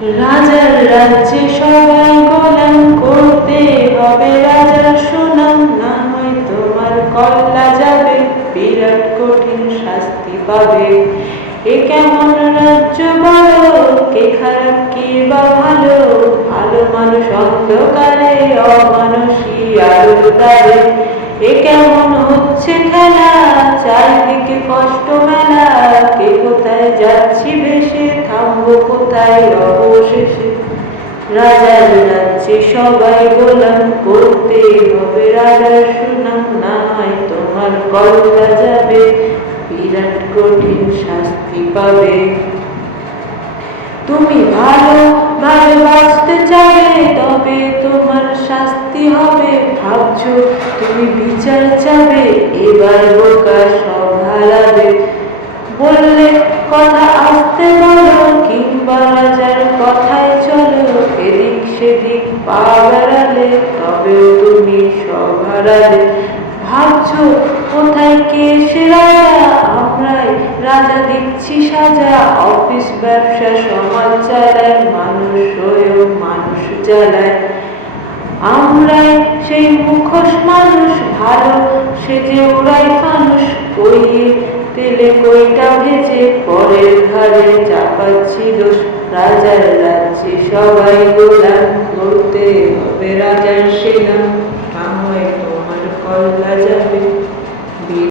রাজার রাজ্যে সবাই গোলাম করতে হবে রাজার সুনাম না হয় তোমার কল্লা যাবে। বিরাট কঠিন শাস্তি পাবে। এ কেমন রাজ্য বলো? কে খারাপ, কে বা ভালো? ভালো মানুষ অন্ধকারে অমানুষী আলো তারে এ কেমন কোথায় অবশেষে। রাজার রাজ্যে সবাই গোলাম করতে হবে রাজার সুনাম, না তোমার কলকা যাবে। বিরাট কঠিন শাস্তি পাবে। তুমি ভালো ভালো বাঁচতে তবে তোমার শাস্তি হবে। ভাবছ তুমি বিচার চাবে? এবার সেদিক পা বেড়ালে তবেও তুমি সব হারালে ভাবছ কোথায় কে সে রাজা? আমরাই রাজা দিচ্ছি সাজা। অফিস ব্যবসা, সমাজ চালায়, মানুষ হয়েও মানুষ জ্বালায় আমরাই সেই মুখোশ মানুষ, ভালো সে যে ওরাই মানুষ। কইয়ে তেলে কইটা ভেজে ঘরে চাপাচ্ছি দোষ রাজার রাজ্যে সবাই গোলাম করতে হবে রাজার সেনা। আমায় তোমার কল যাবে